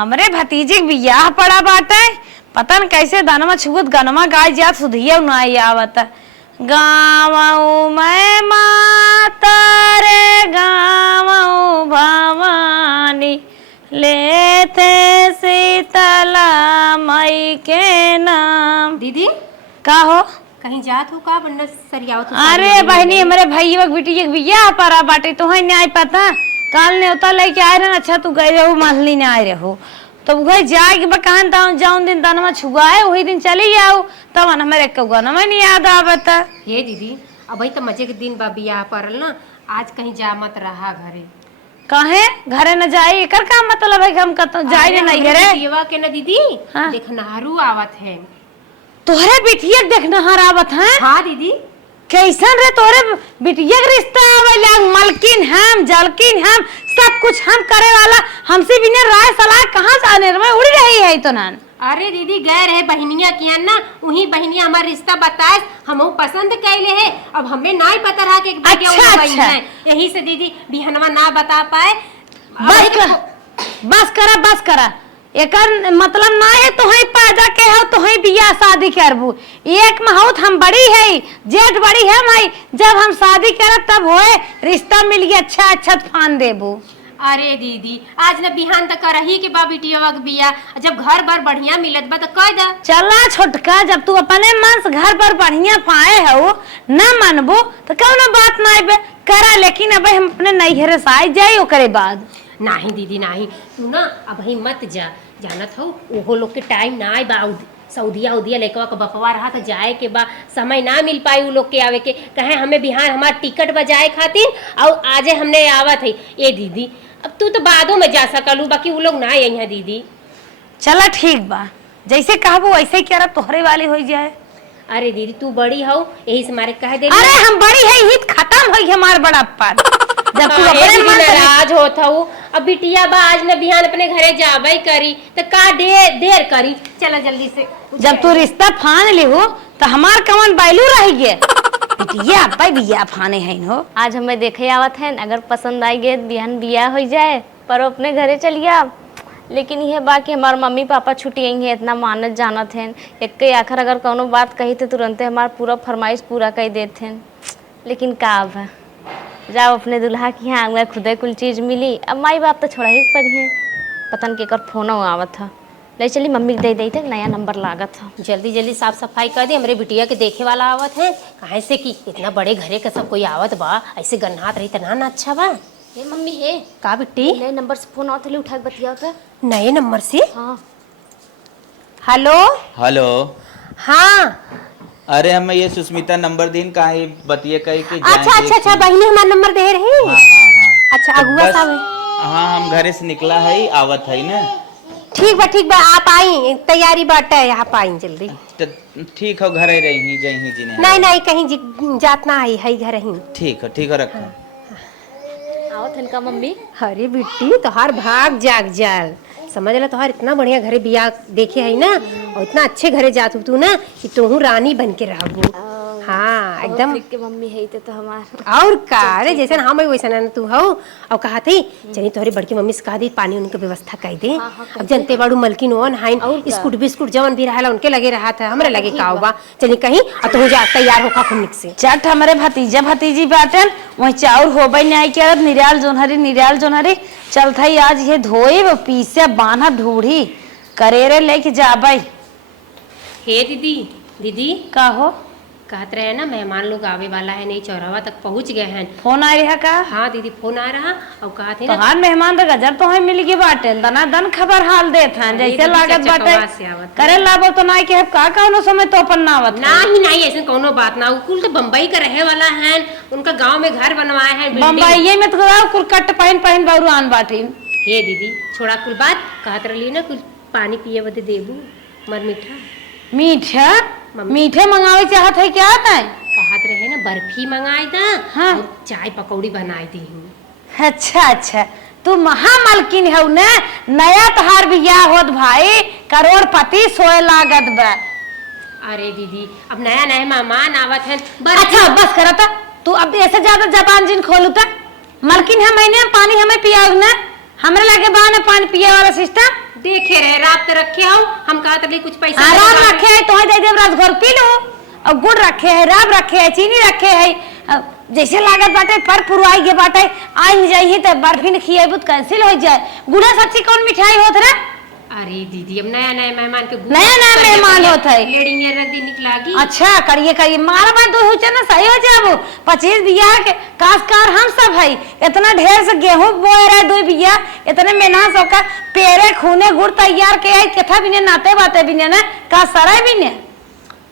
हमरे भतीजे के बियाह पड़ा बाटे, पता न कैसे दानमा छुगत गनमा गाय जात सुधिया नहीं आवत। गाँव में माता रे गाँव भवानी लेते शीतला मई के नाम। दीदी का हो कहीं जात हो का बन्ना सरियाओ तो? अरे बहनी हमरे भैया बिटिया के बियाह पड़ा बाटे, तो नहीं आए पता। काल न्योता लेके आए रहे। अच्छा तू गए रहो मालनी ने आए रहो तो वही जाए के बकान जाऊन दिन दानमा छुगाए वही दिन चली जाओ तब हमारे गनमा नहीं याद आवत। हे दीदी अब तो मजे के दिन बा बियाह परल ना, आज कहीं जा मत रहा घरे। कहे घरे न जाए एकर का मतलब है कि हम जाए नहीं घरे के ना दीदी। हाँ? देख नहरू आवत है। तोहरे बिटिया देखना हर आवत है। हाँ दीदी कैसन रे तोरे बिटिया के रिश्ता आवेला, मलकिन हम जलकिन हम सब कुछ हम करे वाला, हमसे बिना राय सलाह कहाँ जाने में उड़ रही है तो नान। अरे दीदी गए रहे बहनिया किया ना, वही बहनिया हमारा रिश्ता बताए हम पसंद कैले है। अब हमें ना ही पता रहा कि अच्छा। है। यही से दीदी बिहनवा ना बता पाए। बस करा एकर मतलब ना है तो ही पैदा के हो तो ही बियाह शादी करबू। एक महौत हम बड़ी है जेठ बड़ी है माई, जब हम शादी करब तब होए रिश्ता मिल गया अच्छा फान देबू। अरे दीदी आज न बिहान तक करही के बा बिटिया के बिया, जब घर बार बढ़िया मिलत बा तो कह दा। चला छोटका जब तू अपने मन से घर पर बढ़िया पाए हो न मानबो तो कौनो बात ना करा, लेकिन अब हम अपने नैहरे से आ जाए ओकरे बाद। नहीं दीदी नहीं, तू ना अब ही मत जा। जानत हो ओहो लोग के टाइम ना आए बा, सऊदिया उदिया लेकर का बफवा रहा तो जाए के बा, समय ना मिल पाई उ लोग के आवे के। कहे हमें बिहार हमार टिकट बजाए खातिर और आजे हमने आवत है। ए दीदी अब तू तो बादों में जा सकलू, बाकी वो लोग ना आई है दीदी। चला ठीक बा, जैसे कहबो वैसे ही क्या तोहरे वाली हो जाए। अरे दीदी तू बड़ी हो यही से मारे कह दे। अरे हम बड़ी है हित खत्म हो हमार बड़प्पा। जब तू अपने मन नाराज होत हूँ, अब बिटिया बा आज न बिहान अपने घरे जाबई करी तो का देर करी। चला जल्दी से। जब तू रिश्ता फान ली हो तो हमार कमन बैलू रह गए बिटिया अब्बा बिया फाने है हो। आज हमें देखे आवत है, अगर पसंद आई गए बिहान बिया हो जाए पर अपने घरे चलिया। लेकिन यह बाकी हमारे मम्मी पापा छुट्टी आई है, इतना मानत जानत हैं। एक के आखिर अगर कोनो बात कही तो तुरंत हमारा पूरा फरमाइश पूरा कर देते हैं। लेकिन का अब है जाओ अपने दुल्हा की यहाँ मैं खुदे कुल चीज़ मिली। अब माई बाप तो छोड़ा ही पड़ी है, पता नहीं केकर फोन आवत था। ले चली मम्मी दे दी थे नया नंबर लागत था। जल्दी जल्दी साफ सफाई कर दे, हमारे बिटिया के देखे वाला आवत है। कहे से कि इतना बड़े घरे का सब कोई आवत बा, ऐसे गन्नात रही तना ना अच्छा बा। हे मम्मी हे का बिट्टी नए नंबर से फोन आवत उठा के बतिया था। नए नंबर से? हाँ हेलो हेलो। हाँ अरे हमें ये सुस्मिता नंबर दिन का ही बतिए कही कि अच्छा बहनी हमारा नंबर दे रही। हाँ। अच्छा अगुआ साहब। हाँ हम घरे से निकला है आवत है ना। ठीक बा आप आई, तैयारी बाटे आप आई जल्दी। तो ठीक हो घरे रही जही जी ने। नहीं कहीं जात ना आई है घर ही। ठीक है रखो। आवत है इनका मम्मी। अरे बिट्टी तोहार भाग जाग जाल, समझ ला तोहार इतना बढ़िया घरे बिया देखे है ना, और इतना अच्छे घरे जात तू ना कि तू रानी बन के रहबू। हाँ एकदम के मम्मी है तो हमार और का। अरे जैसे हम वैसा ना तू हो। और कहा थी चली तोहरी बड़की मम्मी से कहा दी पानी उनके व्यवस्था कर दे। अब जनते बाड़ू मलकिन ओन हाइन स्कूट बिस्कुट जवन भी रहा उनके लगे रहा था, हमरे लगे का बा। चली कहीं और तू जा तैयार होखा खुनिक से। चट हमारे भतीजा भतीजी बाटन वही चाउर होबई नहीं करत निराल जोनहरी चलता ही आज ये धोई वो पीसे बांधा ढूढ़ी करेरे लेके जाबई। हे दीदी का हो कहत रहे ना मेहमान लोग आवे वाला है, नहीं चौराहा तक पहुंच गए हैं। फोन आ रहा का? हाँ दीदी फोन आ रहा और कहा थे तो हार मेहमान तो गजब तो है मिल गई बाटे दना दन खबर हाल देत हैं जैसे लागत बाटे करे लाबो तो नहीं के का कौनो समय तो अपन ना आवत नहीं ऐसे कोनो बात ना। कुल तो बम्बई का रहे वाला है, उनका गांव में घर बनवाए हैं बम्बई में तो कुल कट पहन बारू आन बाटी। हे दीदी छोड़ा कुल बात, कहत रही ना कुल पानी पिए बदे देबू मर मीठा मीठे मंगावे चाहत है क्या है? कहत रहे ना बर्फी मंगाई था। हाँ चाय पकौड़ी बनाई दी हूँ। अच्छा तू महामलकिन है ना, नया तहार बियाह होत भाई करोड़पति सोए लागत बा। अरे दीदी अब नया मेहमान आवत है। अच्छा बस करता तू अब ऐसे ज्यादा जबान जिन खोलू तक मलकिन है मैंने पानी हमें पिया ना, हमरे लगे बहाने पानी पिए वाला सिस्टम। देखे रहे रात तो रखे हो हम कहा तभी कुछ पैसा राब रखे है तो दे देव रात पी लो। अब गुड़ रखे है, राब रखे है, चीनी रखे है, जैसे लागत बाटे पर पुरवाई के बाटे आई जाइए तो बर्फी ने खियाई बुत कैंसिल हो जाए। गुड़ा सबसे कौन मिठाई होत रे? अरे दीदी अब नया नया मेहमान के नया मेहमान होत है लेडिंग रख दी निकलागी। अच्छा करिए मारा बात दो हो ना सही हो जाबो 25 बिया के काशकार हम सब है। इतना ढेर से गेहूं बोए रहे 2 बिया इतने मेहनत सबका पेरे खूने गुड़ तैयार के आई कथा बिने नाते बाते बिने ना का सराय बिने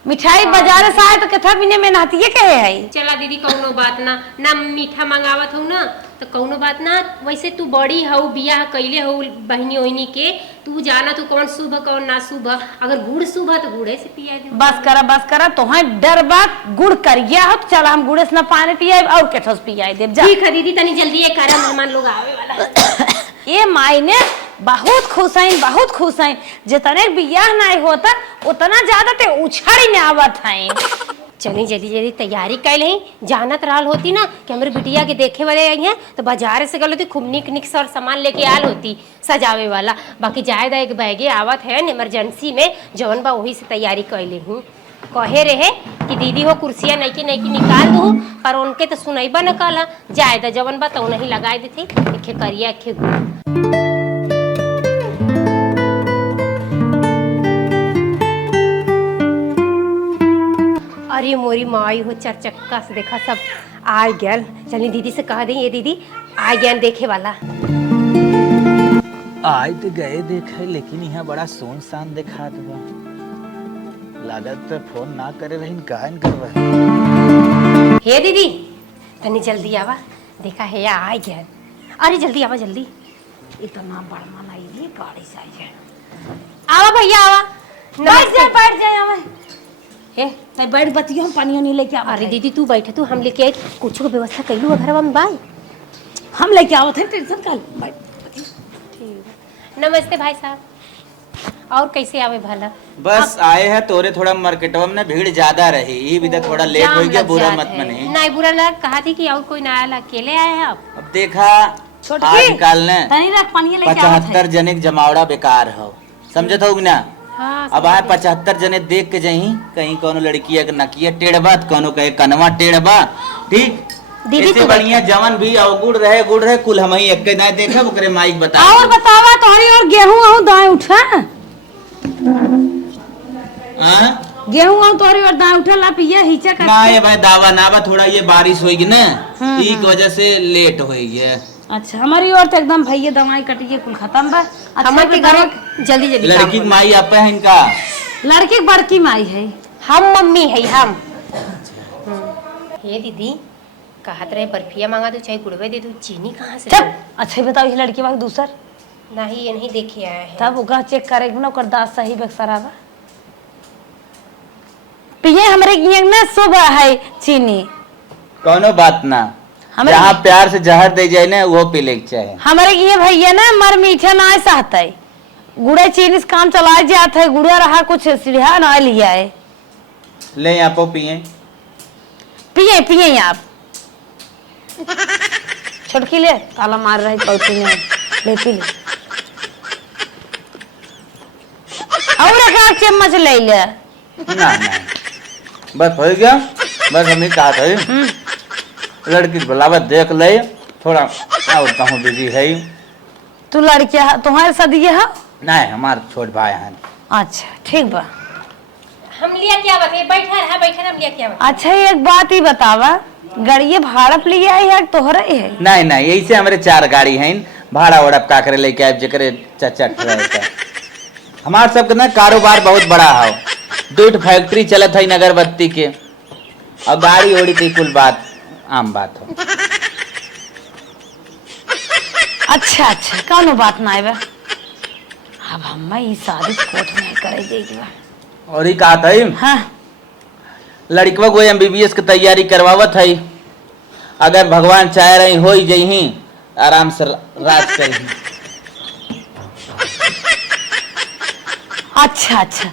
मिठाई बाजार से आए तो कथा बिने मेहनतिए कहे है। चला दीदी कौनो बात ना मीठा मंगावत हूँ ना तो कौनो बात ना। वैसे तू बड़ी हो बियाह कैले हो बहनी ओहनी के तू जाना तू कौन शुभ कौन ना शुभ। अगर गुड़ शुभ है तो गुड़े से पिया दे। बस करा तुम्हें डर बात गुड़ करिया हो तो चला हम गुड़े से ना पानी पियाए और केठोस पियाए देव जा। ठीक है दीदी तनी जल्दी ये कारण मेहमान लोग आवे वाला। ये मायने बहुत खुश हैं जितने बियाह नहीं होता उतना ज्यादा ते उछाड़ी में आवत हैं। चली जल्दी तैयारी कैल ही जानत रहल होती ना कि हमारे बिटिया के देखे वाले आई हैं तो बाजार से गल होती खूब निक सर सामान लेके आल होती सजावे वाला। बाकी जायदा एक बैगे आवत है इमरजेंसी में जवन बा वही से तैयारी कैले हूँ। कहे रहे कि दीदी हो कुर्सियाँ नहीं की निकाल दू पर उनके तो सुनैबा न कला जायदा जवन बा तो नहीं लगाए देती एखे करिया एखे गुड़। अरे मोरी माई हो चरचक्का से देखा सब आ गया। चलिए दीदी से कह दें ये दीदी आ गया देखे वाला। आए तो गए देखे लेकिन यहाँ बड़ा सुनसान दिखात बा। लागत तो फोन ना करे रही कान करवा। हे दीदी तनी जल्दी आवा देखा है या आ गया। अरे जल्दी आवा जल्दी इतना बड़ मनाई गाड़ी से आई आवा भैया आवा बैठ जाए आवा हे बैठ बतियो हम पानी नहीं लेके आवा। अरे दीदी तू बैठे तू हम लेके कुछ को व्यवस्था कैलू घरवा में बाई हम लेके आवत हैं टेंशन का नमस्ते भाई साहब और कैसे आवे भला। बस आए हैं तोरे थोड़ा मार्केटवा में भीड़ ज्यादा रही ये भी थोड़ा लेट हो गया बुरा मत मने। नहीं बुरा लग कहा थी कि और कोई ना आया अकेले आए हैं आप। अब देखा आज निकालने 75 जने जमावड़ा बेकार हो समझत हो ना। हाँ, अब आए 75 जने देख के जही कहीं कोनो लड़की अगर नकिया टेढ़बा कोनो कहे कनवा टेढ़बा ठीक दीदी तो बढ़िया जवन भी आओ गुड़ रहे कुल हम ही एक दाएं देखा ओकरे माइक बता और बतावा तोहरी और गेहूं आऊं दाएं उठा गेहूं आऊं तोहरी और दाएं उठा ला पिया हिचा कर ना ये भाई दावा ना बा थोड़ा ये बारिश होगी ना एक वजह से लेट होई है। अच्छा हमारी और तो एकदम भैया दवाई कटिए कुल खत्म बा। हमारे घर जल्दी लड़की माई आप है इनका लड़की बड़की माई है हम मम्मी है हम। हे दीदी कहत रहे बर्फिया मांगा दो चाहे गुड़वे दे दो चीनी कहाँ से। अच्छा बताओ ये लड़की बाग दूसर नहीं ये नहीं देखे आया है तब ओका चेक करेगा ना ओकर दांत सही बेसराबा पिए हमरे गियंग ना सुबह है चीनी कोनो बात ना जहाँ प्यार से जहर दे जाए ना वो पी ले चाहे। हमारे ये भैया ना मर मीठा ना सहता है गुड़े चीनी से काम चलाए जाता है गुड़ा रहा कुछ सीढ़िया ना लिया है ले यहाँ पे पिए पिए आप छोटकी ले ताला मार रही पौती में ले पी ले और एक चम्मच ले ले ना बस हो गया बस हमें कहा था लड़की बुलावा देख ले थोड़ा और कहूँ बिजी है तू लड़किया तुम्हारे सदी है नहीं हमारे छोट भाई हैं। अच्छा ठीक बा हम लिया क्या बात बैठा हम लिया क्या बात। अच्छा एक बात ही बतावा गाड़िए भाड़ा पे लिए आई है तोहरे है नहीं यही से हमारे 4 गाड़ी हैं भाड़ा वड़ा का करे लेके आए जकरे चचट रहता हमारे सबके ना कारोबार बहुत बड़ा है 2 फैक्ट्री चलत है अगरबत्ती के और गाड़ी ओड़ी की कुल बात आम बात हो। अच्छा कौनो बात ना है अब हम ई शादी कोर्ट में करे देगा और ही कहा था हाँ लड़कवा को MBBS की तैयारी करवावत है अगर भगवान चाह रही हो जही आराम से राज करी। अच्छा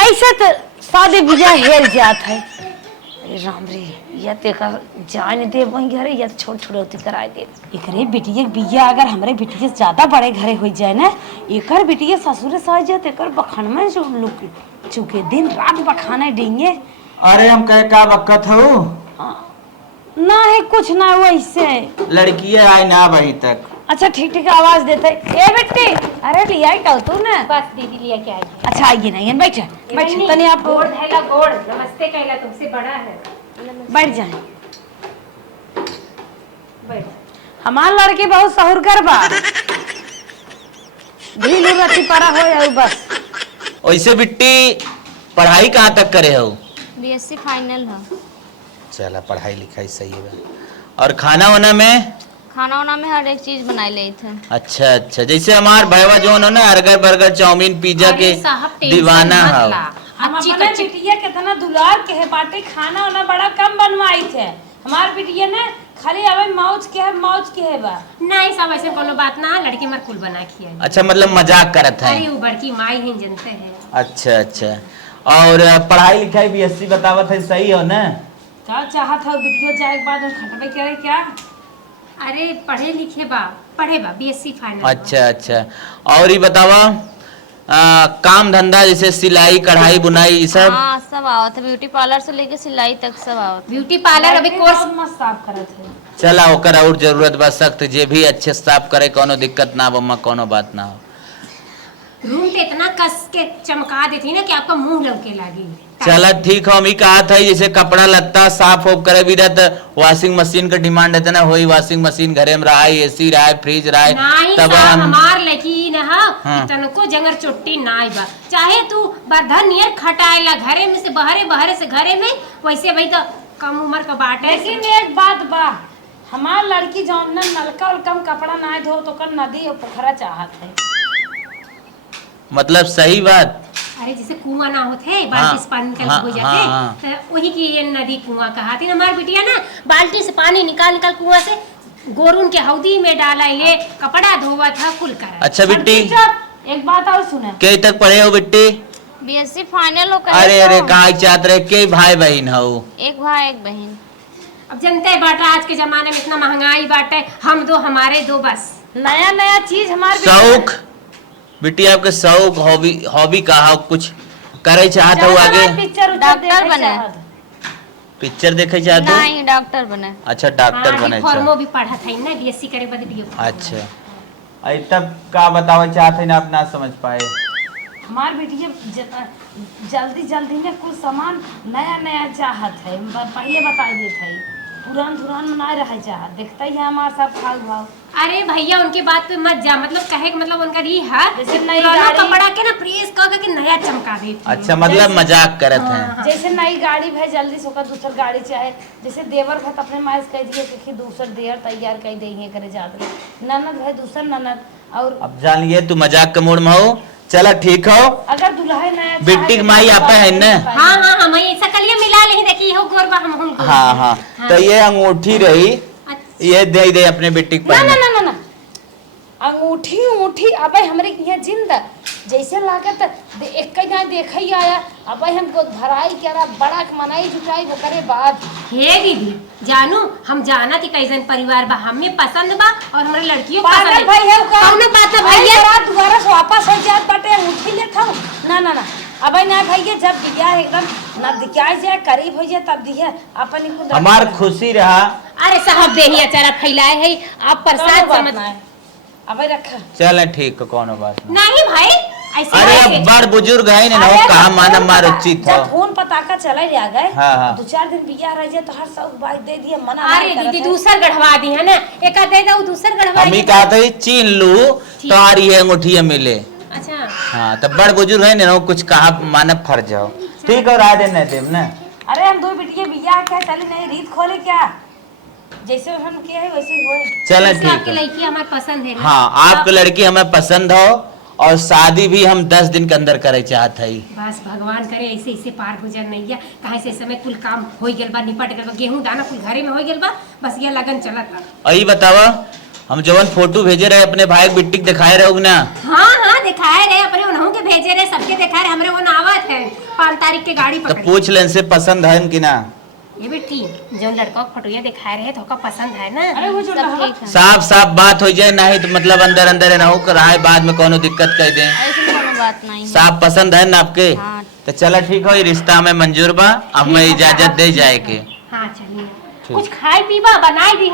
ऐसा तो शादी बियाह हेर जात है। अरे राम रे या तेकर जान दे वहीं घरे या छोड़ छोड़ौती कराए दे। एकरे बिटिया के बिया अगर हमरे बिटिया से ज्यादा बड़े घरे हो जाए ना, एकर बिटिया ससुरे सह जाए तेकर बखान में जो लुक चुके दिन रात बखाने देंगे। अरे हम कहे का बक्कत हो ना है कुछ ना वैसे लड़की आए ना अभी तक। अच्छा ठीक ठीक आवाज देते ए बेटी अरे लिया कल तू ना बस दीदी लिया क्या है। अच्छा आइए नहीं बैठे बैठे तनी आप गोड़ धैला गोड़ नमस्ते कहला तुमसे बड़ा है। बैठ जाए। बैठ हमार लड़की बहुत सहूर कर बा ढील रति परा हो जाऊ बस। वैसे बिट्टी पढ़ाई कहाँ तक करे हो? बीएससी फाइनल है। चला पढ़ाई लिखाई सही है। और खाना वाना में? खाना वाना में हर एक चीज बनाई ले थे। अच्छा अच्छा जैसे हमार भैया जो उन्होंने अर्गर बर्गर चाउमीन पिज्जा के दीवाना है। हम अपने बिटिया कितना दुलार के है बाटे खाना वाना बड़ा कम बनवाई थे। हमार बिटिया ने खाली अबे मौज के है बा। नहीं सब ऐसे कोनो बात ना लड़के मर कुल बना खिया। अच्छा मतलब मजाक करत है। अरे वो बड़की माई ही जनते हैं। अच्छा अच्छा और पढ़ाई लिखाई बीएससी बतावत है सही हो ना? क्या चाहत हो बिटिया जाए के बाद हम खटबे करे क्या? अरे पढ़े लिखे बा पढ़े बा बीएससी फाइनल। अच्छा अच्छा और ये बतावा काम धंधा जैसे सिलाई कढ़ाई बुनाई ये सब? हाँ सब आवत है ब्यूटी पार्लर से लेके सिलाई तक सब आवत। ब्यूटी पार्लर अभी कोर्स मत साफ करत है। चला ओकर और जरूरत बस सख्त जे भी अच्छे से साफ करे कोनो दिक्कत ना बम्मा कोनो बात ना हो। रूम पे इतना कस के चमका देती ना कि आपका मुंह लौके लागी। चला ठीक है हम ही कहा था जैसे कपड़ा लत्ता साफ होप करे भी रहता वॉशिंग मशीन का डिमांड रहता ना वही वॉशिंग मशीन घरे में रहा एसी रहा फ्रिज रहा तब हमार लगी न तनको जंगर चोट्टी नाई बा चाहे तू बर्धन नियर खटाएला घरे में से बहरे से घरे में वैसे भाई तो कम उम्र का बाटे। लेकिन एक बात बा हमार लड़की जौन ना नलका और कम कपड़ा ना धो तो कर नदी और पोखरा चाहत है। मतलब सही बात। अरे जैसे कुआं ना होते बाल्टी से पानी निकाल हो जाते तो वही की ये नदी कुआं कहाती। हमारी बिटिया ना बाल्टी से पानी निकाल कुआं से गोरून के हौदी में डाला ये कपड़ा धोवा था कुल करा। अच्छा बिट्टी एक बात और सुने कई तक पढ़े हो बिट्टी? बीएससी फाइनल हो। अरे अरे कहा चाहते रहे कई भाई बहन हो? एक भाई एक बहन। अब जनते है बाटा आज के जमाने में इतना महंगाई बाटे हम दो हमारे दो बस नया नया चीज हमारे शौक बिट्टी आपके शौक हॉबी कहा कुछ करे चाहत हो आगे? डॉक्टर बने। पिक्चर देखे चाहत हो? नहीं डॉक्टर बने। अच्छा डॉक्टर बने फॉर्मो भी पढ़ा था ना बीएससी करे बाद भी। अच्छा अरे तब का बतावा चाहते ना आप ना समझ पाए? हमार बेटिया जल्दी में कुछ सामान नया नया चाहत है पहले बता देते है पुरान में ना रह चाहत देखता ही है हमार सब खाल भाव। अरे भैया उनके बात पे मत जा मतलब कहे मतलब उनका री है जैसे नई कपड़ा के ना प्रेस के नया चमका देती। अच्छा मतलब मजाक करत हैं। जैसे नई गाड़ी भाई जल्दी से दूसर गाड़ी चाहे जैसे देवर भत अपने माइस कह दिए कि दूसर देवर तैयार कर देंगे करे जाते ननद भाई दूसर ननद और अब जान लिए तू मजाक के मूड में हो। चला ठीक हो अगर दुल्हा नया बिट्टी माई आपा है ना? हाँ हम ऐसा कलिए मिला नहीं देखी हो गोरबा हम। हाँ तो ये अंगूठी रही ये दे अपने बेटी को। ना अंगूठी अबे हमरे यहाँ जिंदा जैसे लागत एक ना देख ही आया अबे हमको भराई क्या बड़ा मनाई जुटाई वो करे बाद। हे दीदी जानू हम जाना थी कैसन परिवार बा हमें पसंद बा और हमारे लड़कियों पसंद है। भाई है का कौन बात है भैया रात दोबारा से वापस हो जात बाटे अंगूठी ले खाओ ना अबे ना भैया जब दिया एकदम ना दिखाई जाए करीब हो जाए तब दिया अपन को हमार खुशी रहा। अरे साहब देही अचारा फैलाए है आप प्रसाद समझ अबे रखा। चल ठीक है कोनो बात नहीं भाई ऐसे अरे अब बड़ बुजुर्ग है ना कहा माना मार उचित हो। फोन पता का चले आ गए हाँ। 2-4 दिन बिया रह जाए तो हर सब बात दे दिए मना। अरे दीदी दूसर गढ़वा दी है ना एक दे दो दूसर गढ़वा हम ही कहा था चीन लू तो आ रही है अंगूठिया मिले। अच्छा हाँ तब बड़ बुजुर्ग है ना कुछ कहा मानव फर जाओ ठीक है राधे न देव ना। अरे हम दो बिटिया बिया क्या चले नहीं रीत खोले क्या जैसे हम किया है वैसे हुए। चलो आपकी ठीक है लड़की हमारे पसंद है ना? हाँ आपकी लड़की हमें पसंद हो और शादी भी हम 10 दिन के अंदर करे चाहत है। बस भगवान करे ऐसे ऐसे पार गुजर नहीं है कहीं से समय कुल काम हो गल बा निपट गल बा गेहूं दाना कुल घरे में हो गल बा बस ये लगन चलत। अही बतावा हम जवन फोटो भेजे रहे अपने भाई बिट्टी दिखाए रहे ना? हाँ दिखाए रहे अपने उन्हों के भेजे रहे सबके दिखाए रहे हमरे वो नावत है 5 तारीख के गाड़ी तो पकड़ पूछ लें से पसंद है कि ना? ये बेटी जो लड़का को फोटोया दिखाए रहे तो का पसंद है ना? अरे वो जो सब ठीक है, साफ साफ बात हो जाए, नहीं तो मतलब अंदर अंदर ना हो कर आए बाद में कोनो दिक्कत कर दे। ऐसी कोनो बात नहीं है। साफ पसंद है ना आपके? हाँ। तो चला ठीक हो, ये रिश्ता में मंजूर बा, अब मैं इजाजत दे जाए के। हाँ चलिए, कुछ खाई पीबा बनाई दी।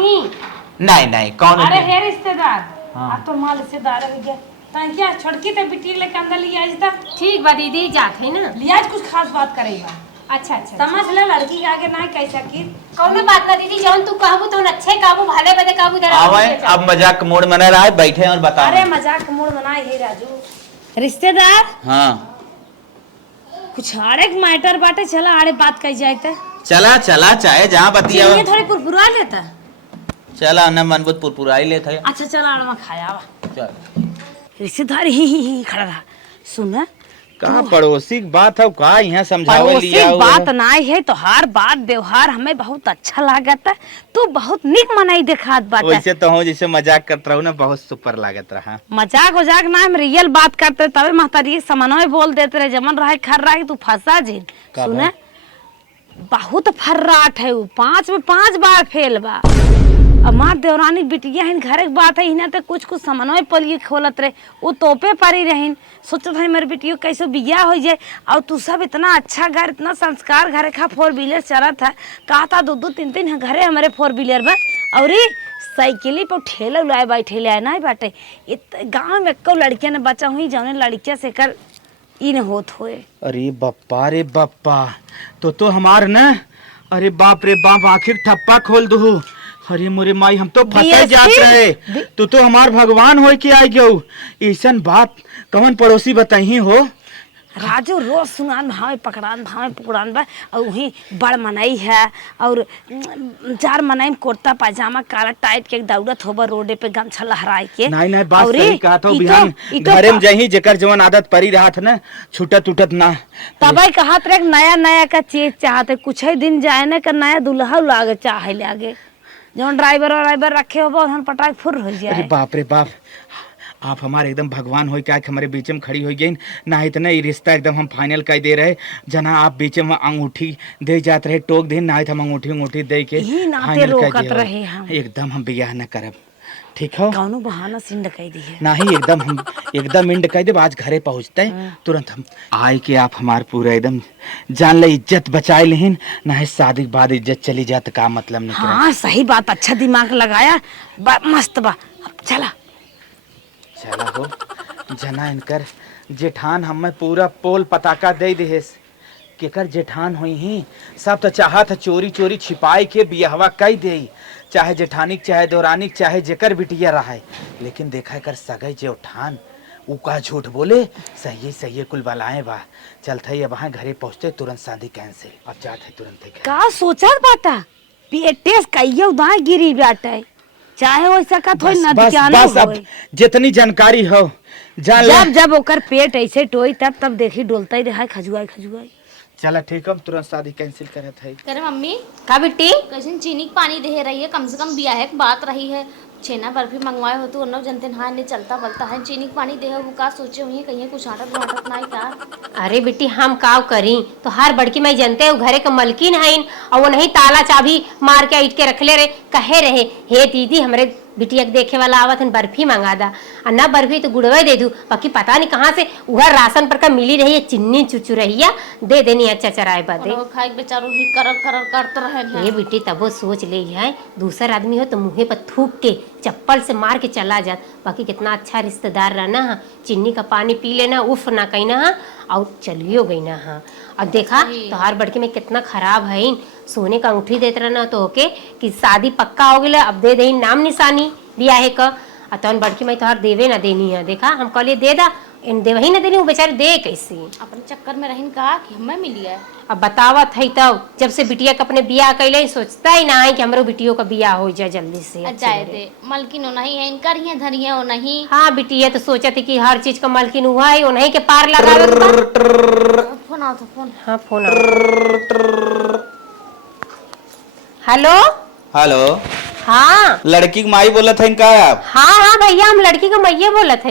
नहीं नहीं कौन अरे हे रिश्तेदार, हाँ। अब तो माल रिश्तेदार हो गया। तन क्या छोड़की ते बिटी लेके अंदर ले आई था। ठीक बा दीदी जात है ना। लिया कुछ खास बात करेगा। अच्छा अच्छा समझ ले लड़की के आगे ना कैसा की। कौनो बात ना दीदी, जौन तू कहबू तो अच्छे कहबू, भले बदे कहबू जरा। आवे अब मजाक का मूड बना रहा है, बैठे और बताओ। अरे मजाक का मूड बनाए हे राजू। रिश्तेदार हाँ कुछ आड़े मैटर बाटे, चला आड़े बात कही जाए तो। चला चला चाहे जहाँ बतिया ये थोड़ी पुरपुरा लेता। चला न मनबुत पुरपुराई ले था। अच्छा चला आड़वा खाया वा। चल रिश्तेदार ही खड़ा रहा। सुन का पड़ोसी की बात है का यहाँ समझावे पड़ोसी लिया बात नहीं है तो हर बात व्यवहार हमें बहुत अच्छा लागत है। तू बहुत निक मनाई देखात बात है। वैसे तो हूँ जैसे मजाक करता हूँ ना, बहुत सुपर लागत रहा। मजाक वजाक ना, हम रियल बात करते तबे महतारी समनो में बोल देते रहे, जमन रहे खर रहा तू फंसा जिन। सुने बहुत फर्राट है वो, 5 में 5 बार फेल बा। हमार देवरानी बिटिया हिन घरे के बात है, हिना तो कुछ कुछ समन्वय पलिए खोलत रहे, वो तोपे पारी रहीन। सोचत है मेरे बिटियो कैसे बिया हो जाए। और तू सब इतना अच्छा घर, इतना संस्कार घरे खा 4 व्हीलर चलत है। कहा था 2-2 3-3 घरे हमारे 4 व्हीलर बा, और साइकिली पर ठेला उलाए बैठे ले ना बाटे। गाँव में एको लड़किया ने बचा हुई जौने लड़किया से कर इन होत होए। अरे बप्पा रे बप्पा, तो हमार न, अरे बाप रे बाप, आखिर ठप्पा खोल दो। अरे मोरे माई, हम तो फंसे जात रहे। तू तो हमार भगवान हो के आई गयो। ऐसन बात कौन पड़ोसी बताई हो? राजू रोज सुनान भावे पकड़ान भावे पकड़ान बा, और वही बड़ मनाई है, और 4 मनाई में कुर्ता पाजामा काला टाइट के दौड़त होबा रोडे पे गमछा लहराए के। नहीं बात और सही कहा था। ई बिहान तो घरे में जही जेकर जवन आदत परी रहा था ना, छूटत उठत ना। तबे कहत रे नया नया का चीज चाहते, कुछ ही दिन जाए ना का नया दुल्हा लागे चाहे लागे। जवन ड्राइवर रखे हो हम पटाख फुर हो जाए। अरे बाप रे बाप, आप हमारे एकदम भगवान हो क्या हमारे बीच में खड़ी हो गई ना। इतना ये रिश्ता एकदम हम फाइनल कर दे रहे, जना आप बीच में अंगूठी दे जाते रहे, टोक दे ना, हम अंगूठी दे के यही नाते रोकत रहे हम। एकदम हम बियाह न करब, ठीक हो? कौनो बहाना सिंड कह दी है नहीं, एकदम हम एकदम इंड कह दे। आज घरे पहुंचते तुरंत हम आए के आप हमार पूरा एकदम जान ले, इज्जत बचाए लेहिन ना है। शादी के बाद इज्जत चली जात का मतलब नहीं। हाँ सही बात, अच्छा दिमाग लगाया, मस्त बा। अब चला हो जना इनकर जेठान हमें पूरा पोल पताका दे देहेस। केकर जेठान हुई ही सब तो चाहत चोरी चोरी छिपाई के बियाहवा कई दे, चाहे जेठानिक चाहे दौरानिक चाहे जेकर बिटिया रहा। लेकिन देखा कर सगई जेठान उ का झूठ बोले, सही कुल बलाए बा। चलते अब वहाँ घरे पहुँचते तुरंत शादी कैंसिल। अब जाते तुरंत। का सोचत बाटा पेटेस कहियो दाए गिरी बाटे, चाहे वैसा का थोड़ी न ध्यान बस अब जितनी जानकारी हो जान जब ओकर पेट ऐसे टोई तब देखी डोलता ही रहा खजुआई। चला ठीक है, तुरंत शादी कैंसिल करत है। करे मम्मी का बेटी कैसे चीनी के पानी दे रही है, कम से कम बिया है बात रही है। छेना बर्फी मंगवाए हो तो उन जनते हाँ नहीं चलता बलता है, चीनी के पानी दे वो का सोचे हुई कहीं कुछ आटत वाटत नहीं का। अरे बेटी हम काव करी तो हर बड़की मैं जनते हो घरे का मलकिन है, और वो नहीं ताला चाबी मार के ईट के रखले रहे, कहे रहे हे दीदी हमरे बिटिया के देखे वाला आवत है, बर्फी मंगा दा। और ना बर्फी तो गुड़वे दे दू, बाकी पता नहीं कहाँ से वह राशन पर का मिली रही है, चिन्नी चुचू रही दे देनी अच्छा चराए बदे। खाए बेचारो भी करर करते रहे। ये बेटी तब वो सोच ले है, दूसर आदमी हो तो मुँहे पर थूक के चप्पल से मार के चला जात। बाकी कितना अच्छा रिश्तेदार रहना, चिन्नी का पानी पी लेना, उफ ना कहीं ना, और चलियो गई ना। हाँ अब देखा तो हर बड़के में कितना खराब है, सोने का अंगूठी देते रहना तो ओके कि शादी पक्का हो गया, अब दे दे नाम निशानी दिया है का। अतन बड़की मैं तोहर देवे ना देनी है, देखा हम कहलिए दे दा, इन देवही ना देनी, वो बेचारे दे कैसे। अपने चक्कर में रहीन कहा कि हमें मिली है। अब बतावत है तब जब से बिटिया का अपने बियाह कैले सोचता ही ना है कि हमारे बिटियों का बियाह हो जाए जल्दी से। जाए दे मलकिन नहीं है इनकर ही धरिया हो नहीं। हाँ बिटिया तो सोचा थी कि हर चीज का मलकिन हुआ है, उन्हीं के पार लगा। फोन आओ तो फोन। हाँ फोन। हेलो हेलो, हाँ लड़की की माई बोला था इनका आप? हाँ भैया हम लड़की का मैया बोला था।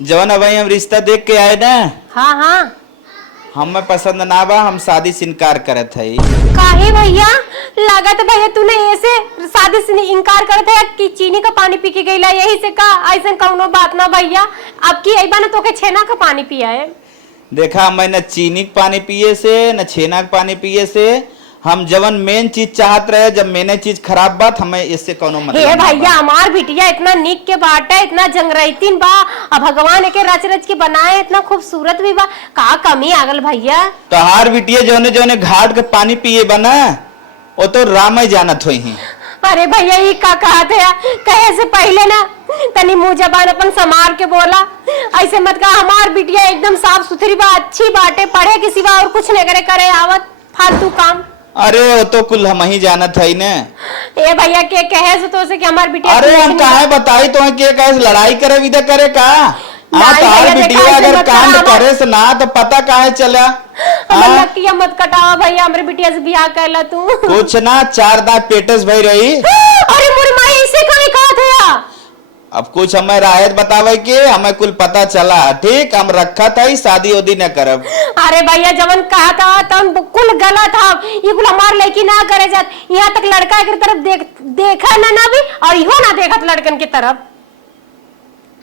जवन अब हम रिश्ता देख के आए ना। हाँ हमें पसंद ना बा, हम शादी से इनकार करत है। काहे भैया लागत भैया तूने ऐसे शादी से इनकार करत है कि चीनी का पानी पी के गईला, यही से का ऐसा कौनो बात ना भैया। अब की आई बाने तो के छेना का पानी पिया है। देखा मैं न चीनी के पानी पिए से न छेना के पानी पिए से, हम जवन मेन चीज चाहत रहे, जब मैंने चीज खराब बात हमें इससे कोनो मतलब हे ना बा। भैया हमार बिटिया इतना निक के बाटे, इतना जंगरैतीन बा, अब भगवान एके रच रच के बनाए, इतना खूबसूरत भी बा, का कमी आगल भैया। तो हार बिटिया जौने जौने घाट के पानी पिए बना वो तो राम ही जानत होई ही। अरे भैया ये का कहत है, कहे से पहले ना तनी मुंह जबान अपन संभाल के बोला, ऐसे मत कहा। हमार बिटिया एकदम साफ सुथरी बा, अच्छी बाटे, पढ़े के सिवा और कुछ नहीं करे आवत फालतू काम। अरे वो तो कुल हम ही जानत है ने। ए भैया के कहे से तो से कि हमार बिटिया। अरे हम काहे बताई तो के कहे लड़ाई करे विदा करे का। नहीं तार भैया, बिटिया देखा ऐसे अगर मत कांड करा। करे से ना तो पता काहे चला। नतिया मत कटावा भैया, हमरे बिटिया से बियाह कैला तू। कुछ ना 4 दांत पेटस भई रही। अरे मोर माई ऐसे काहे कहत है। अब कुछ हमें राहत बतावे के हमें कुल पता चला, ठीक हम रखा था ही शादी उदी न करब। अरे भैया जवन कहा था तब बिल्कुल गलत था, ये कुल हमार लड़की ना करे जात। यहाँ तक लड़का की तरफ देखा ना भी, और इहो ना देखत लड़कन की तरफ।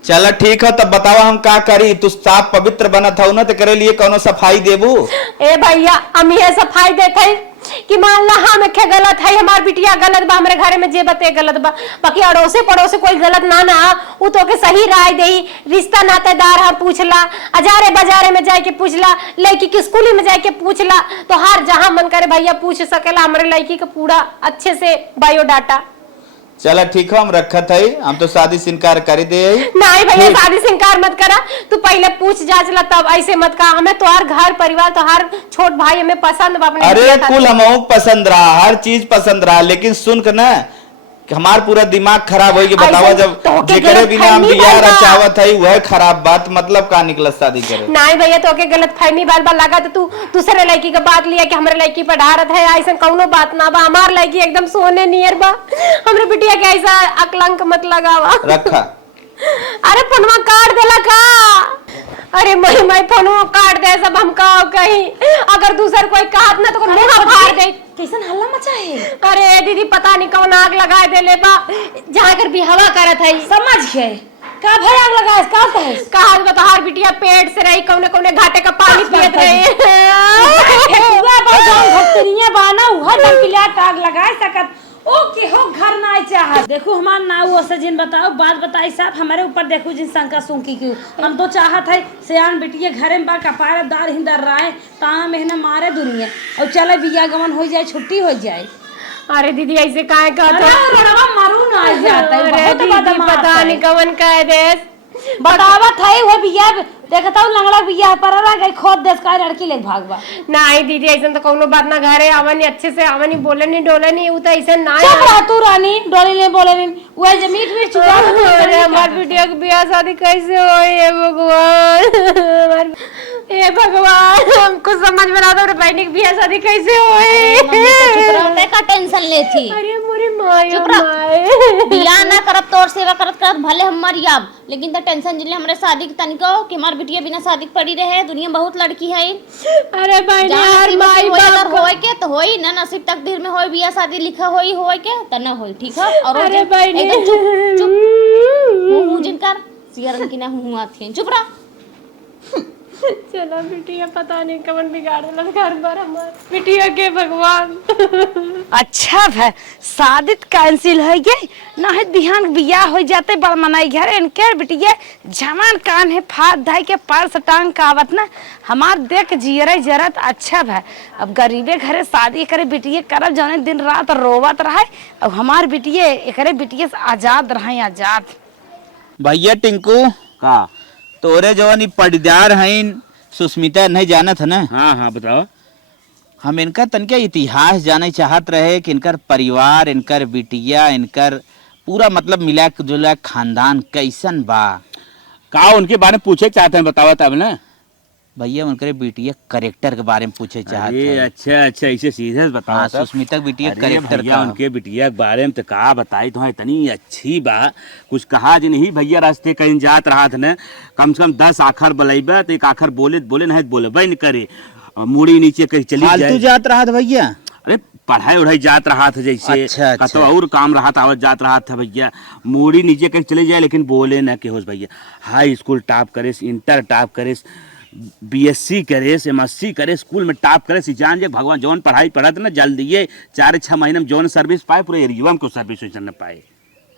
चल ठीक है तब बतावा हम का करी। तू साफ पवित्र बनत हो ना तो करे लिए कोनो सफाई देबू। ए भैया हम ये सफाई देते कि मान ला हम के गलत है, हमार बिटिया गलत बा, हमारे घर में जे बते गलत बा, बाकी अड़ोसे पड़ोसे कोई गलत ना वो तो के सही राय देही। रिश्ता नातेदार हम पूछला, अजारे बाजारे में जाके पूछला, लड़की के स्कूल में जाके पूछला, तो हर जहां मन करे भैया पूछ सकेला हमारे लड़की का पूरा अच्छे से बायोडाटा। चल ठीक है हम रखत है, हम तो शादी से इनकार कर दे। नहीं भैया शादी से इनकार मत करा, तू पहले पूछ जांच ला तब ऐसे मत कहा। हमें तोहार घर परिवार तोहार छोट भाई हमें पसंद बा अपने अरे बिटिया खातिर। कुल हम पसंद रहा, हर चीज पसंद रहा, लेकिन सुन के ना कि हमार पूरा दिमाग खराब हो गया। बतावा ऐसे जब तो के जेकरे गलत बिना हम फहमी बियाह बा। रचावत है वह खराब बात, मतलब का निकला शादी करे। नहीं भैया तो के गलत फहमी बाल बाल लगा तो तू दूसरे लड़की का बात लिया कि हमारे लड़की पर ढारत है, ऐसा कौनो बात ना बा। हमार लड़की एकदम सोने नियर बा, हमरे बिटिया के ऐसा अकलंक मत लगावा। रखा। अरे फोनवा काट देला का। अरे मैं फोनवा काट दे सब हम का कहीं, अगर दूसर कोई कहत ना तो मुंह फाड़ दे। कैसन हल्ला मचा है। अरे दीदी पता नहीं कौन आग लगाए देले बा, जहाँ कर भी हवा करत है। समझ गए का भाई आग लगा है, का है कहा बताहार बिटिया पेट से रही कौने कौने घाटे का पानी पियत रहे। ठेकुआ बा जौन भक्तरिया बाना उहा डर के लिए आग लगाए सकत ओ के हो घर ना चाहत। देखो हमार ना वो सजिन बताओ बात बताई साहब, हमारे ऊपर देखो जिन शंका सुनकी क्यों। हम तो चाहत है सियान बिटिया घरे में बा कपारे दार हिंदर रहे ता महीना मारे दुनिया और चले बिया गमन हो जाए, छुट्टी हो जाए। अरे दीदी ऐसे काहे कहत रड़वा मारू ना आ जाता है, अरे बहुत दीदी बदमाश पता है। नहीं कौन कह दे। बतावत है वो बिया देखता हूँ लंगड़ा बिया पर रह गई खोद देश का लड़की ले भागवा। नहीं दीदी ऐसा तो कौनो बात ना, घरे आवनी अच्छे से आवनी, बोले नहीं डोले नहीं, वो तो ऐसा ना चुप रह तू रानी, डोली नहीं बोले नहीं वो जमीन में चुका। अरे हमार बिटिया की ब्याह शादी कैसे होई है भगवान, हे भगवान हमको समझ में ना आता है बहनी की ब्याह शादी कैसे होई। का टेंशन लेथी। अरे मोरी माय चुप रह। बियाह ना करब तोर सेवा करत करत भले हम मर जाब, लेकिन त टेंशन जिले हमरे शादी के तनिको कि हमार बिटिया बिना शादी के पड़ी रहे। दुनिया बहुत लड़की है। अरे बहनी यार माई अगर होए के तो होई ना, नसीब तकदीर में होई बियाह शादी लिखा होई होए के त ना होई, ठीक है। और अरे बहनी एकदम चुप चुप मुंह जिनकर सियारन की ना हुआ आथे, चुप रह। चला बिटिया पता नहीं कवन बिगाड़ल घर पर हमार बिटिया के भगवान। अच्छा भाई शादी कैंसिल हो गई ना है, ध्यान बियाह हो जाते बड़ मनाई घर इनके बिटिया जवान कान है फात धाई के पार से टांग कावत ना हमार देख जियरे जरत। अच्छा भाई अब गरीबे घरे शादी करे बिटिया करब जौने दिन रात रोवत रहे, अब हमार बिटिया एकरे बिटिया से आजाद रहे आजाद। भैया टिंकू का तोरे जवन ई पड़दार हईन सुस्मिता नहीं जानत है ना। हाँ हाँ बताओ। हम इनका तनके इतिहास जाने चाहत रहे कि इनकर परिवार, इनकर बिटिया, इनकर पूरा मतलब मिला जुला खानदान कैसन बा। का उनके बारे में पूछे चाहते हैं, बताओ तब ना। भैया उनके बिटिया करेक्टर के बारे में पूछे चाहते अरे हैं। अच्छा अच्छा ऐसे सीधे बताओ। हाँ, तब। सुस्मिता की बिटिया अरे करेक्टर भैया का। उनके बिटिया के बारे में तो का बताई तो इतनी अच्छी बा, कुछ कहा जी नहीं। भैया रास्ते कहीं जात रहा था न, कम से कम 10 आखर बलैबा तो एक आखर बोले बोले नहीं बोलेबे नहीं करे। और मुड़ी नीचे कहीं चली फालतू जाए। जात रहा था भैया? अरे पढ़ाई उढ़ाई जात रहा था जैसे, अच्छा, कतो और काम रहा था आवत जात रहा था भैया। मुड़ी नीचे कहीं चले जाए लेकिन बोले ना कि होश भैया। हाई स्कूल टॉप करे, इंटर टॉप करे, बीएससी करे, एमएससी करे, स्कूल में टॉप करे, जान जे भगवान जौन पढ़ाई पढ़त ना जल्दी 4-6 महीने में जौन सर्विस पाए पूरे एरिया में को सर्विस न पाए।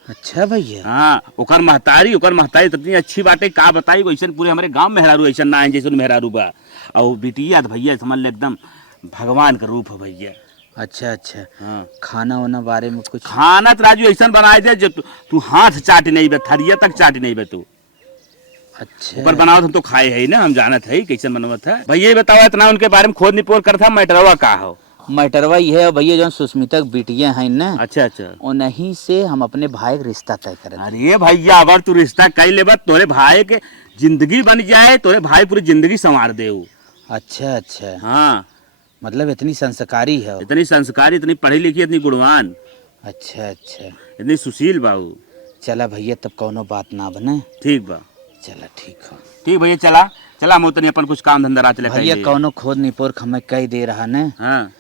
अच्छा भैया। हाँ, ओकर महतारी इतनी अच्छी बात है का बताई। वैसे पूरे हमारे गांव में मेहरारू ऐसा ना है जैसे मेहरारू बा। और बिटिया तो भैया समझ ले एकदम भगवान का रूप है भैया। अच्छा अच्छा। हाँ, खाना वाना बारे में कुछ? खाना तो राजू ऐसा बनाए दे जो तू हाथ चाट नहीं बे, थरिया तक चाट नहीं बे तू। अच्छा। ऊपर बनाओ हम तो खाए है ना, हम जानत है कैसे बनवत है भैया। ये बताओ इतना उनके बारे में खोद निपोल कर था मैटरवा का हो? मैटरवा ये है भैया जो सुस्मिता की बिटिया है ना, अच्छा अच्छा, उन्हीं से हम अपने भाई का रिश्ता तय करें। अरे भैया अगर तू रिश्ता कर ले तोरे भाई के जिंदगी बन जाए, तोरे भाई पूरी जिंदगी संवार दे। अच्छा अच्छा। हाँ, मतलब इतनी संस्कारी है? इतनी संस्कारी, इतनी पढ़ी लिखी, इतनी गुणवान, अच्छा अच्छा। इतनी सुशील बाबू। चला भैया तब कौनो बात ना बने। ठीक बा, चला ठीक हो। ठीक भैया, चला चला हम उतनी अपन कुछ काम धंधा रात ले भैया कौनो खोद निपोर हमें कह दे रहा ने हाँ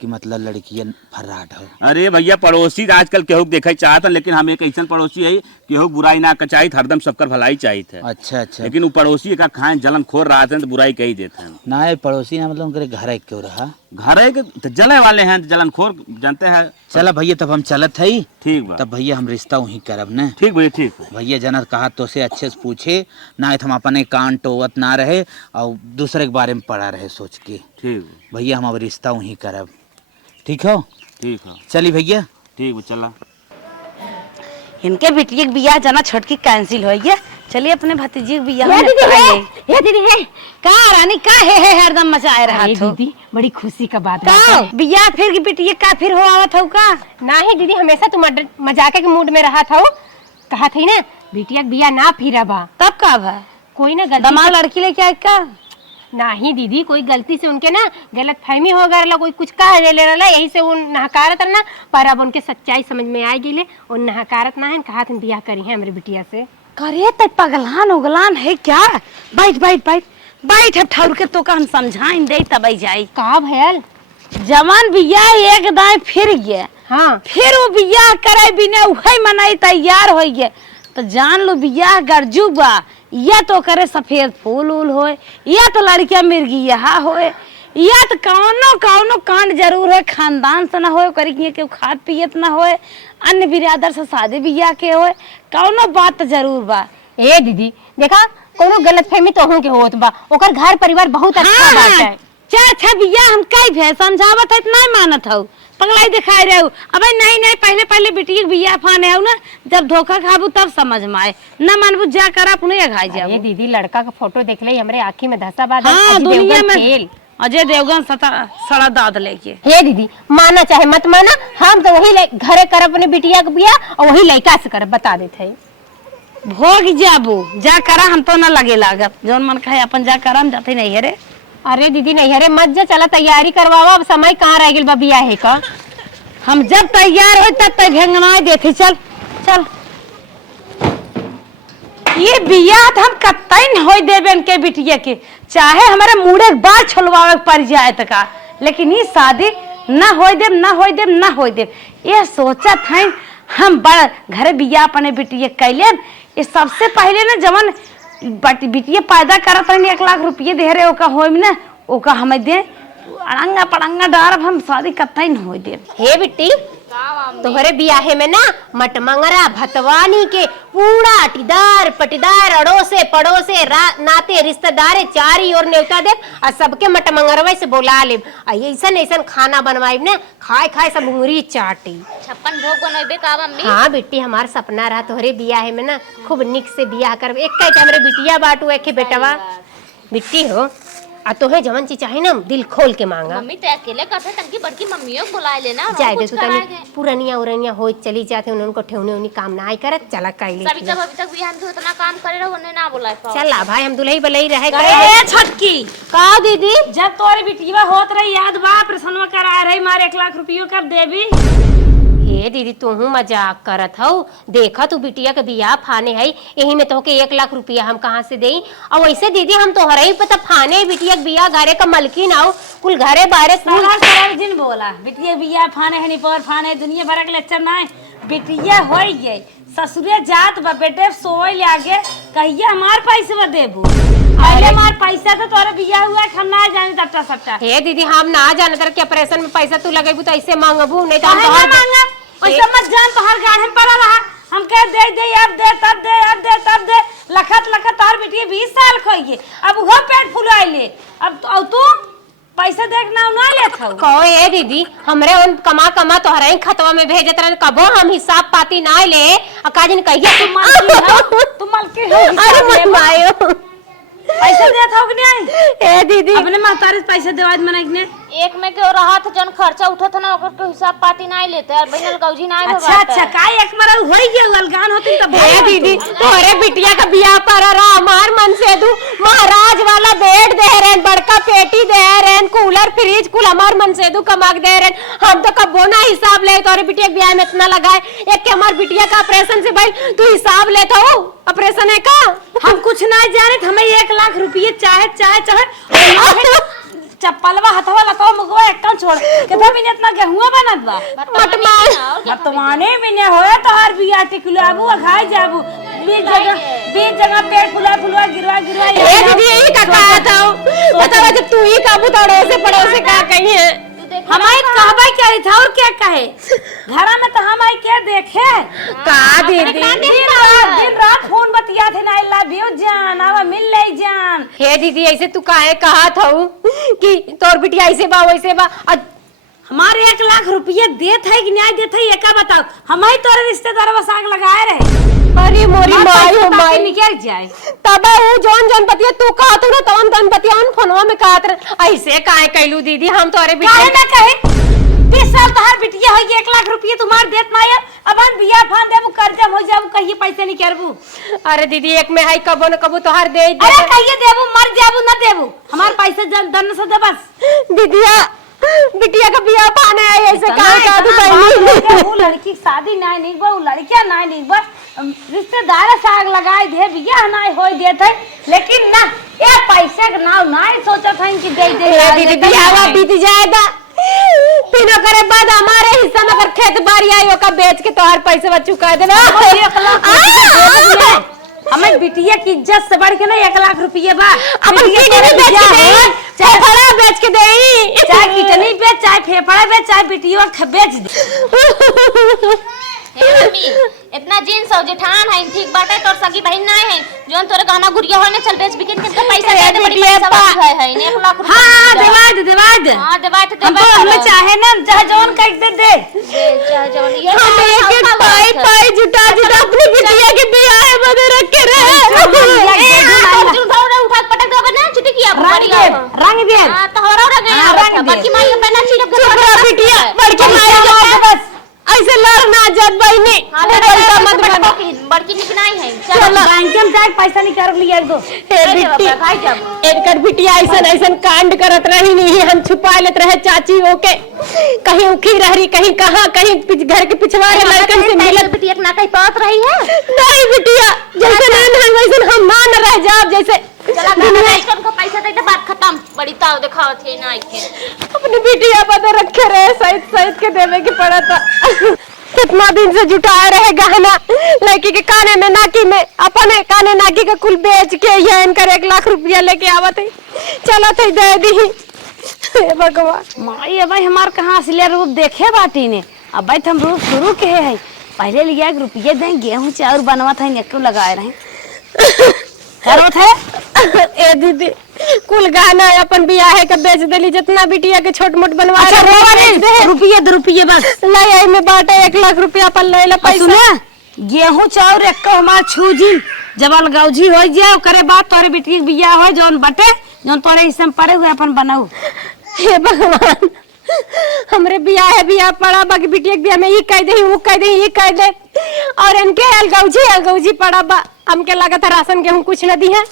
कि मतलब लड़कियां फर्राट हो। अरे भैया पड़ोसी आजकल केहू देखे चाहत, लेकिन हम एक ऐसा पड़ोसी है केहू बुराई ना कर चाहिए, हरदम सबकर भलाई चाहिए थे। अच्छा अच्छा। लेकिन वो पड़ोसी का खाए जलन खोर रहा था तो बुराई कही देते हैं ना ये पड़ोसी ना मतलब उनके घर क्यों रहा? घर है कि तो जले वाले हैं, जलन खोर जानते हैं। चला भैया तब हम चलत है। ठीक बा, तब भैया हम रिश्ता वहीं करब ने। ठीक भैया ठीक। भैया जनत कहा तो से अच्छे से पूछे ना, हम अपने कान टोवत ना रहे और दूसरे के बारे में पड़ा रहे सोच के। ठीक भैया हम अब रिश्ता वहीं करब। ठीक हो? ठीक है, चली भैया। ठीक चला। इनके बिटिया के बियाह जाना छटकी कैंसिल हो गया। चलिए अपने भतीजी के बियाह ये में दीदी है, निपटाएंगे। ये दीदी है। का रानी का है हरदम मचाए रहा अरे था दीदी बड़ी खुशी का बात का है। बियाह फिर की बिटिया का फिर हो आवत हो का? ना ही दीदी हमेशा तुम मजाके के मूड में रहा था, कहा थी ना बिटिया के बिया ना फिरा बा। तब का भा कोई ना गलती दमाल लड़की लेके आए का? नहीं दीदी कोई गलती से उनके ना गलत फहमी हो गया, कोई कुछ कह ले रहा, यही से वो नहकारत ना। पर अब उनके सच्चाई समझ में आ गई, और नहकारत ना है, कहा तुम बियाह करी है हमारी बिटिया से। करे तो पगलान उगलान है क्या? बैठ बैठ बैठ बैठ, अब ठौर के तो का हम समझाइन दे तब जाई। का भयल जवान बियाह एक दाए फिर गया, हाँ फिर वो बियाह करे बिना उहे मनाई तैयार हो गए तो जान लो बियाह गरजू बा। या तो करे सफेद फूल उल होए, या तो लड़कियां मिर्गी यहाँ होए, या तो कौनो कौनो कांड जरूर है खानदान से ना होए, करी के खाद पियत ना होए, अन्य बिरादर से शादी बियाह के होए, कौनो बात तो जरूर बा। ए दीदी देखा कोनो गलत फहमी तो हो के होत बा, ओकर घर परिवार बहुत अच्छा हाँ, बात है। चाहे अच्छा बियाह हम कई भे समझावत है नहीं मानत हो, पगलाई दिखाई रहे हो। अबे नहीं नहीं पहले पहले बिटिया के बियाह फाने हो ना, जब धोखा खाबू तब समझ में आए, न मानबू जा कर अपने घाई जाओ। अरे दीदी लड़का का फोटो देख ले हमरे आँखी में धसा बात। हाँ दुनिया में अजय देवगन सड़ा दाद लेके। हे दीदी माना चाहे मत माना, हम तो वही घरे कर अपने बिटिया के बियाह और वही लड़का से कर बता देते है। भोग जाबू जा करा, हम तो न लगे लागत, जौन मन कहे अपन जा करा, हम जाते नहीं है रे। अरे दीदी नहीं अरे मत जा, चला तैयारी करवाओ, अब समय कहाँ रह गया बियाह का। हम जब तैयार हो तब तक भेंगना देते। चल चल ये बियाह तो हम कतई न होई देबे इनके बिटिया के, चाहे हमारे मुड़े के बाल छोलवावे पड़ जाए तक, लेकिन ये शादी न होई देब न होई देब न होई देब। ये सोचत है हम बड़ घरे बियाह अपने बिटिया कैले। ये सबसे पहले ना जवन बिटिया पैदा करत रही 1 लाख रुपये दे रहे ओका होइम ना, ओका हमें दे अड़ंगा पड़ंगा डारब, हम शादी कतई न होई देब। हे बिट्टी तोहरे बियाहे में ना मटमंगरा भतवानी के पूरा अटीदार पटीदार अड़ोसे पड़ोसे नाते रिश्तेदार चारी ओर न्योता दे, और सबके मटमंगरवा से बोला ले, ऐसन ऐसन खाना बनवाई ना, खाए खाए सब उंगली चाटी। 56 भोग बनबे का मम्मी? हाँ बिट्टी हमार सपना रहा तोहरे बियाहे में ना खूब निक से बियाह कर, एक कह हमरे बिटिया बाटू एक बेटवा बिट्टी हो, आ तोहे जवन चीज चाहे ना दिल खोल के मांगा। मम्मी तो अकेले करते तनकी बड़की मम्मियों को बुला लेना, जाए दे तू तनी पुरनिया उरनिया हो चली जाते उनको ठेवने उन्हीं काम ना आई करत, चला कैली सभी जब अभी तक बिहान तो इतना काम करे रहो उन्हें ना बुला पाओ। चला भाई हम दुल्ही बलई रहे ए छटकी का दीदी जब तोरी बिटिया होत रही याद बा प्रसन्नवा करा रही मारे 1 लाख रुपये कब देबी? हे दीदी तुहू मजाक करत हौ। देखा तू बिटिया के बियाह फाने है, यही में तोहके 1 लाख रुपया हम कहाँ से देई। और वैसे दीदी हम तोहरा ही पता फाने बिटिया के बियाह घरे का मलकिन आओ, कुल घरे बारे सारा दिन बोला बिटिया बिया फाने है, नहीं पर फाने दुनिया भर के लेक्चर ना है। बिटिया हो गई ससुरे जात बा बेटे सोए लागे कहिया हमार पैसे देबू। पहले हमार पैसा तो तोरे बिया हुआ हम ना जाने तब सबटा। हे दीदी हम ना जाने तर के ऑपरेशन में पैसा तू लगेबू तो ऐसे मांगबू, नहीं तो हम काहे ना मांगा पैसा मत जान तो हर गाढ़े में पड़ा रहा। हम कह दे दे अब दे तब दे अब दे तब दे लखत लखत तार बिटिया 20 साल खोइए अब वो पेट फुलाइले। अब तू पैसा देखना ना लेत हो। कहो ए दीदी हमरे उन कमा कमा तोहरा ही खतवा में भेजत रहे, कबो हम हिसाब पाती ना ले अकाजिन कहिए तुम मलके हो अरे मत मायो पैसा देत हो कि नहीं? ए दीदी अपने महतारी पैसा देवाज मने ने एक में के रहा था जन खर्चा उठा ना ओकर के हिसाब पाती नहीं लेते और बहनल गौजी नहीं अच्छा अच्छा काय एक बार होई गेल अलगान होती तब हे दीदी तोहरे बिटिया का बियाह पर रहा हमार मन से दू महाराज वाला बेड दे रहे, बड़का पेटी दे रहे, कूलर फ्रिज कुल हमार मन से दू कमा दे रहे। हम तो कबो ना हिसाब ले तोहरे बिटिया के ब्याह में इतना लगाए। एक के हमार बिटिया का ऑपरेशन से भाई तू हिसाब लेता हो ऑपरेशन है का? हम कुछ ना जाने हमें 1 लाख रुपये चाहे चाहे चाहे चप्पलवा हथवा लगाओ मगवा एकल छोड़ कितना भी इतना गेहूं बनत बा मत माने बिने होए तो हर बिया टिकलाबू खाई जाबू 20 जगह पेट फुला गिरवा ए दीदी यही का कहा था बतावा जब तू ही काबू पड़ोसे पड़ोसे का कही है हमारे कहबा क्या था और क्या कहे घरा में तो हम आई क्या देखे का दीदी दिन रात फोन बतिया थे ना लव यू जान आवा मिल ले जान। हे दीदी ऐसे तू काहे कहा था कि तोर बिटिया ऐसे बा वैसे बा हमारे 1 लाख रुपये देत है कि नहीं देत है ये का बताओ। हम ही तोरे रिश्तेदार बसाग लगाए रहे। अरे मोरी माई हो माई निकल जाए तब वो जौन बतिया तू कहत ना तौन बतिया उन फोनवा में कहत ऐसे काहे कहलू दीदी हम तोरे बिटिया ना कहे 20 साल तोहर बिटिया है 1 लाख रुपये तुम्हार देत ना अब हम बिया फान देबू कर्जा हो जाबू कहिए पैसे नहीं करबू। अरे दीदी एक में है कबो न कबो तोहर दे अरे कहिए देबू मर जाबू ना देबू हमार पैसे दन से दे बस। दीदिया बिटिया का बियाह पाने आई ऐसे काहे का तू बहनी वो लड़की शादी नहीं बा वो लड़कियां नहीं बा रिश्तेदार साग लगाए दे बियाह नहीं होई देत है लेकिन ना ये पैसे का नाव नहीं सोचत है कि दे दीदी बियाह बीत जाएगा फिर करे बाद हमारे हिस्सा में अगर खेत बाड़ी आई का बेच के तोहर पैसे बच चुका देना। हमें बिटिया की इज्जत से बढ़ के ना 1 लाख रुपये बा अपन किडनी बेच के दे चाहे फड़ा बेच के दे चाहे किडनी बेच चाहे फेफड़ा बेच चाहे बिटिया बेच दे। मम्मी इतना जींस और जेठान है ठीक बाटे तोर सगी बहन नहीं है जोन तोरे गहना गुड़िया होने चल बेच बिकिन कितना पैसा दे दे बड़ी पैसा है 1 लाख रुपया। हां दिवाद हां दिवाद हम चाहे ना चाहे जोन कह दे चाहे जोन ये हम एक पाई जुटा अपनी बिटिया के बियाह बदे रख के रहे उठा पटक दोगे ना छुट्टी किया रंग दे हां तो हो रहा बाकी माई पहना छिड़क के बिटिया बड़की माई बस ऐसे लड़ना जब बहनी बोलता मत बना बड़की निक नहीं है चल बैंक में जाके पैसा निकाल लिया एक दो भाई जब एकर बिटिया ऐसन कांड करत रही नहीं हम छुपा लेत रहे चाची ओके कहीं उखी रही कहीं कहां कहीं घर के पिछवाड़े लड़कन से मिलत बिटिया ना कहीं पास रही है नहीं बिटिया जैसे नहीं वैसे हम मान रह जाब जैसे चला दुनिया को पैसा दे दे बात खत्म बड़ी ताव दिखाओ थे ना के अपनी बिटिया बदे रखे रहे सहित के देवे के पड़ा था। कितना दिन से जुटाए रहे गहना लड़की के काने में नाकी में अपने काने नाकी का कुल बेच के ये इनकर 1 लाख रुपया लेके आवत है चला थे दे दी भगवान माई अब हमार कहां असली रूप देखे बाटी ने अब भाई हम रूप शुरू के है पहले लिया रुपये दें गेहूं चाउर बनवा था नेको लगाए रहे करो थे ए दीदी कुल गहना अपन बियाह के बेच देली जितना बिटिया के छोट मोट बनवा रुपये 2 रुपये बस लाई में बाटे 1 लाख रुपया अपन ले ला पैसा गेहूं चाउर एक हमार छूजी जबल गौजी हो जाए करे बात तोरे बिटिया के बियाह हो जौन बटे जौन तोरे हिस्से में पड़े हुए अपन बनाऊ। हे भगवान हमरे बियाह पड़ा बाकी बिटिया के बियाह में ये कह दे वो कह दे ये कह दे और इनके अलगौजी पड़ा बा हमके लगा था राशन गेहूं कुछ न दी है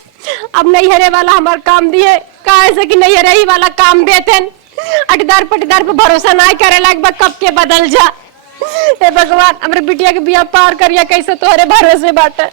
अब नहीं हरे वाला हमार काम दिए कैसे कि नहीं हरे वाला काम देते अटदार पटदार पे भरोसा नहीं करे लाग बा कब के बदल जा हे भगवान, हमरे बिटिया के बिया पार करिया कैसे तोहरे भरोसे बाटे।